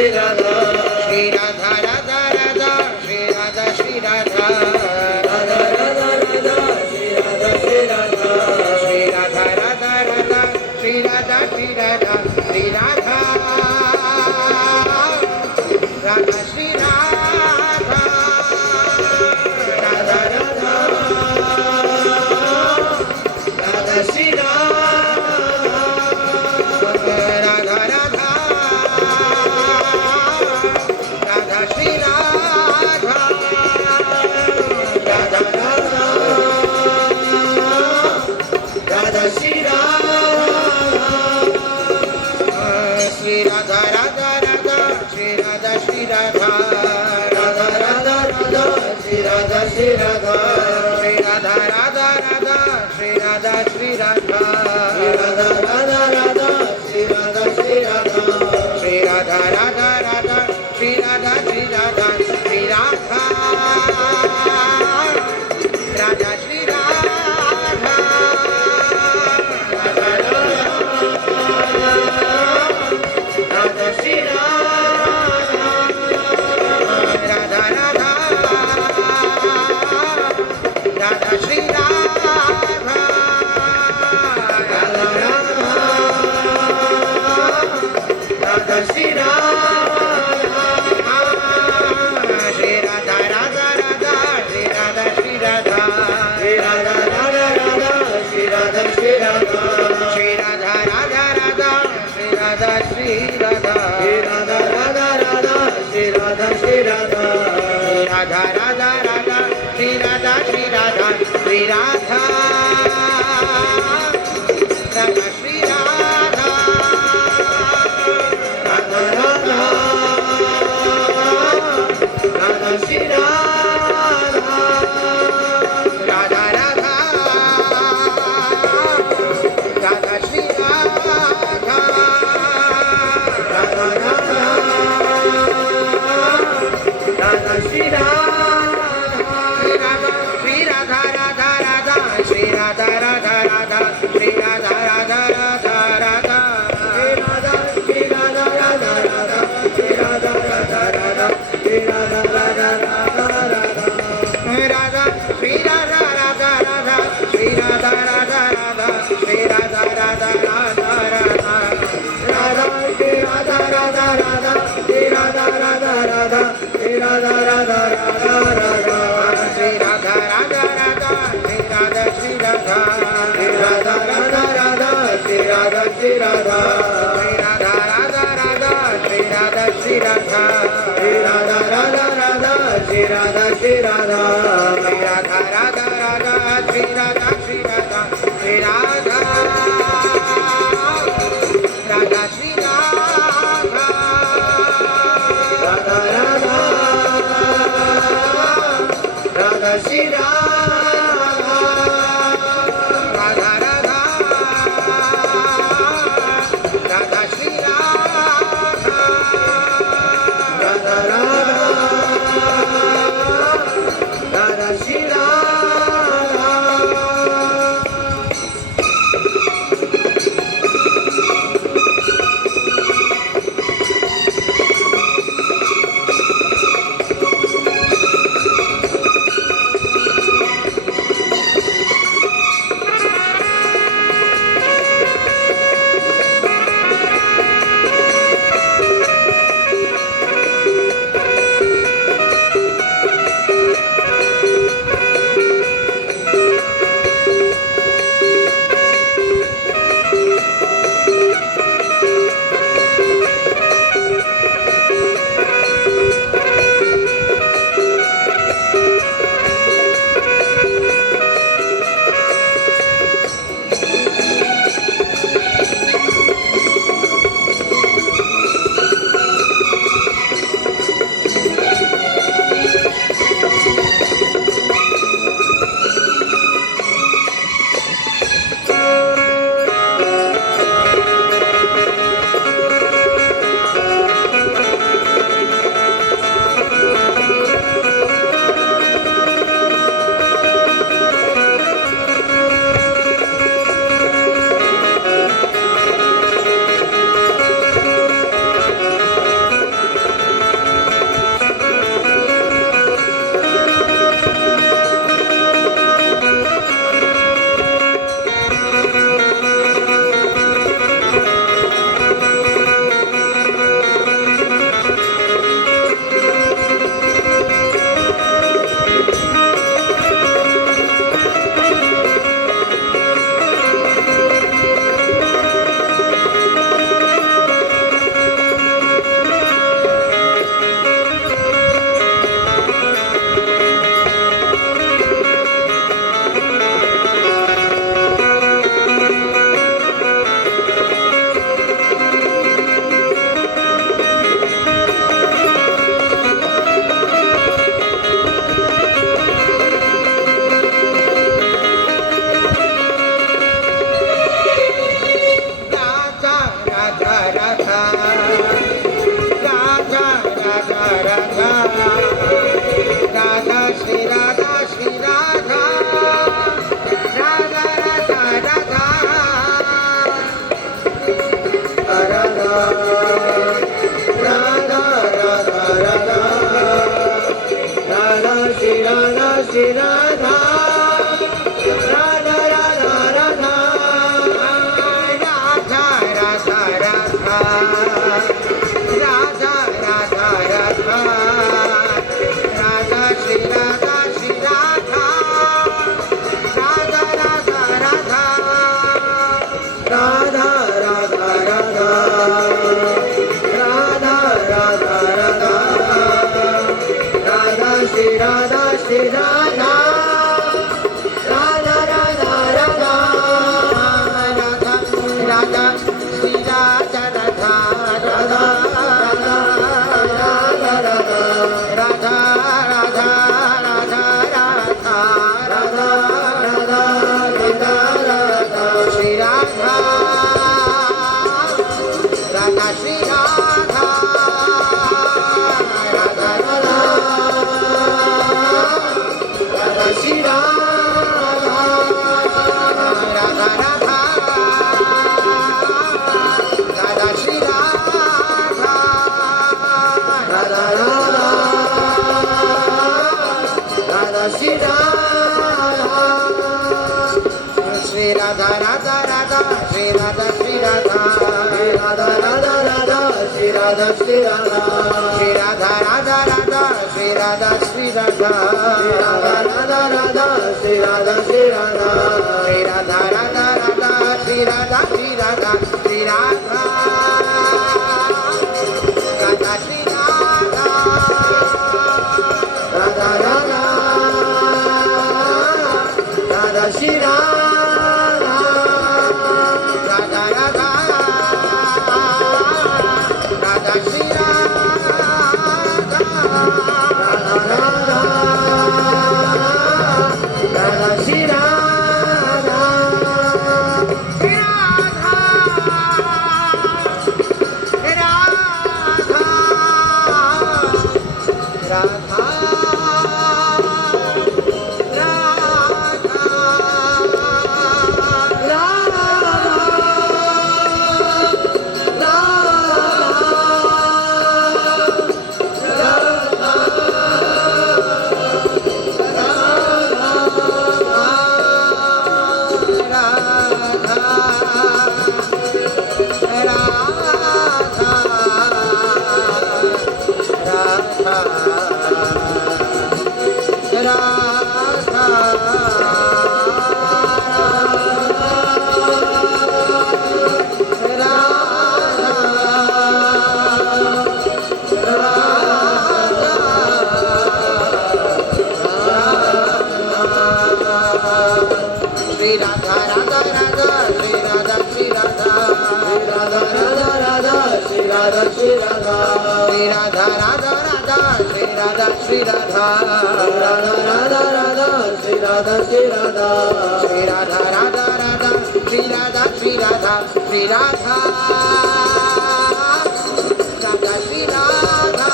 Shri Radha Radha Radha Shri Radha Shri Radha Radha Radha Radha Shri Radha Shri Radha Shri Radha Radha Radha Shri Radha Shri Radha Shri Radha Radha Shri Radha Radha Radha Radha Shri Radha Radha Radha Radha Shri Radha Radha Radha Radha Shri Radha Shri Radha Radha Radha Shri Radha Shri Radha Radha Radha Radha Shri Radha Shri Radha Shri Radha Radha Radha Shri Radha Shri Radha Shri Radha Radha Radha Shri Radha Shri Radha Shri Radha Radha Radha Shri Radha Shri Radha Shri Radha Radha Shri Radha Radha Radha Shri Radha Radha Radha Radha Shri Radha Radha Radha Shri Radha Shri Radha Radha Radha Shri Radha Shri Radha Shri Radha Radha Radha Shri Radha Shri Radha Shri Radha Radha Radha Shri Radha Shri Radha Shri Radha Radha Radha Shri Radha Shri Radha Shri Radha Radha Radha Shri Radha Shri Radha Shri Radha Radha Shri Radha Radha Radha Radha Shri Radha Radha Radha Radha Shri Radha Radha Radha Radha Shri Radha Shri Radha Radha Radha Shri Radha Radha Shri Radha Shri Radha Radha Radha Radha Radha Radha Radha Radha Radha Shri Radha Shri Radha Radha Radha Radha Radha Radha Radha Radha Radha Radha Radha Shri Radha Shri Radha Radha Radha Radha Radha Radha Radha Radha Radha Radha Radha Shri Radha Shri Radha Radha Radha Radha Radha Radha Shri Radha Radha Radha Radha Radha Radha Radha Radha Radha Radha Radha Shri Radha Radha Shri Radha Radha Radha Radha Shri Radha Radha Radha Radha Shri Radha Radha Radha Radha Shri Radha Shri Radha Radha Radha Shri Radha Shri Radha Radha Radha Radha Shri Radha Shri Radha Shri Radha Radha Radha Shri Radha Shri Radha Radha Radha Radha Shri Radha Shri Radha Shri Radha Radha Radha Shri Radha Shri Radha Shri Radha Radha Shri Radha Radha Radha Radha Shri Radha Radha Radha Radha Shri Radha Radha Radha Radha Shri Radha Shri Radha Radha Shri Radha Radha Radha Shri Radha Shri Radha Radha Radha Radha Shri Radha Shri Radha Shri Radha Radha Radha Shri Radha Shri Radha Radha Radha Radha Shri Radha Shri Radha Shri Radha Radha Radha Shri Radha Shri Radha Shri Radha Radha Shri Radha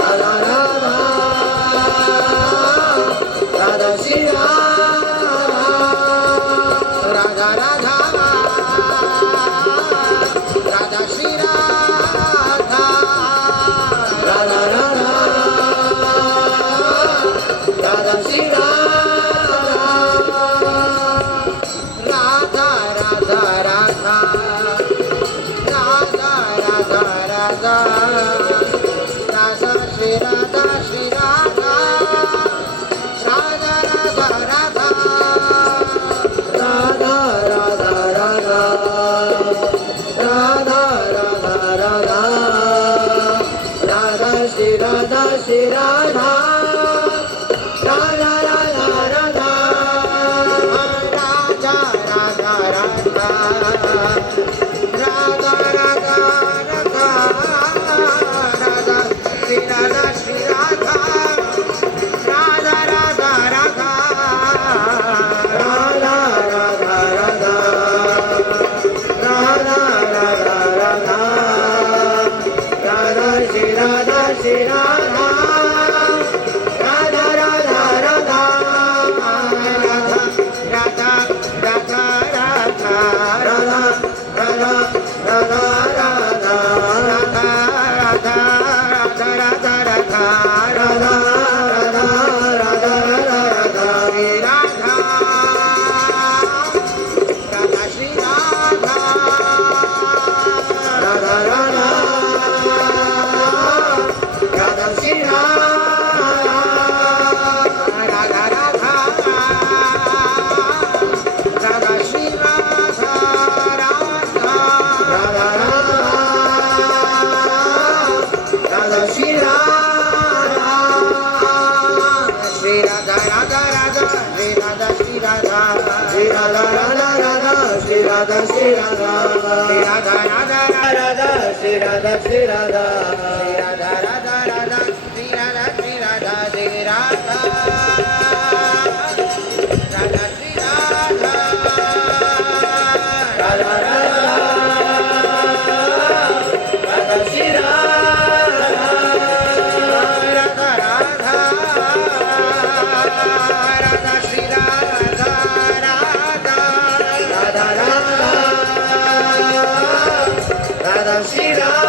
Radha Radha Radha Shri Radha Radha Radha Radha Shri Radha Radha Radha Radha Shri Radha Radha Radha Radha Radha Radha Radha Radha Shri Radha Shri Radha Radha Radha Radha Radha Radha Radha Radha Radha Radha Radha Shri Radha Shri Radha Radha Radha Radha Radha Radha Radha Radha Shri Radha Shri Radha Radha Radha Radha Shri Radha Shri Radha Radha Radha Radha Shri Radha Shri Radha Shri Radha Radha Shri Radha Radha Radha Shri Radha Radha Radha Radha Shri Radha Radha Radha Radha Shri Radha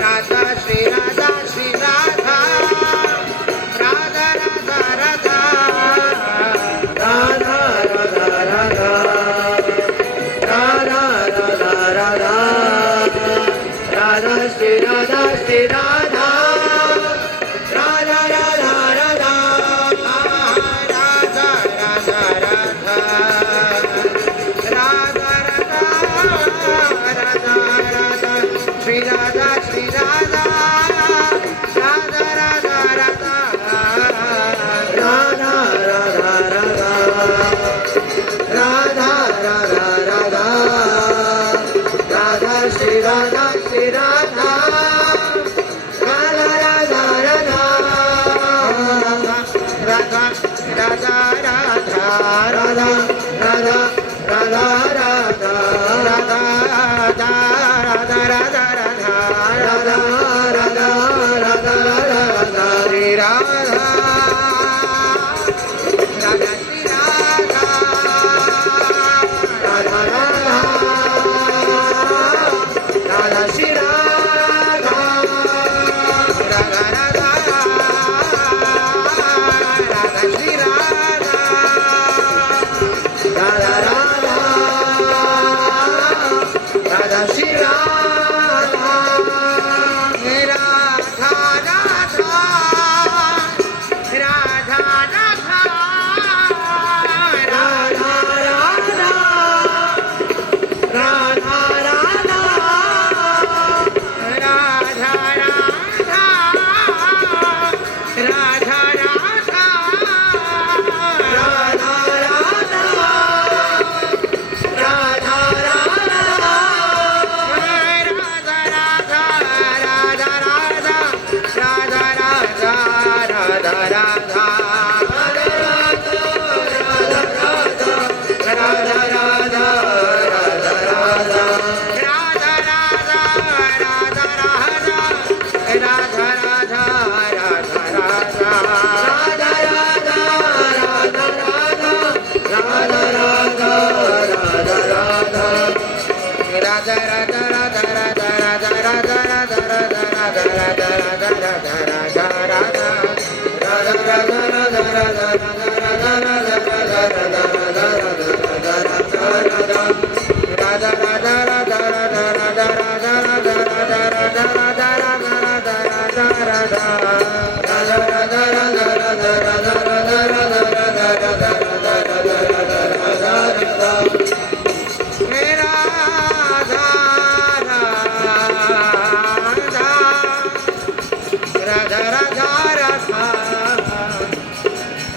Radha Shri Radha Shri Radha Radha Radha Radha Radha Radha Radha Radha Radha Radha Radha Shri Radha Shri Radha Radha Radha Radha Radha Radha Radha Shri Radha, Shri Radha, Radha Radha Radha, Radha Radha Radha, Radha Radha Radha, Radha Shri Radha, Shri Radha, Radha Radha Radha, Radha Radha Radha, Radha Radha Radha Radha, Radha Radha Radha. Radha Radha Radha Radha Shri Radha Radha Shri Radha Radha Radha Radha Shri Radha Radha Radha Radha Shri Radha Radha Radha Radha Shri Radha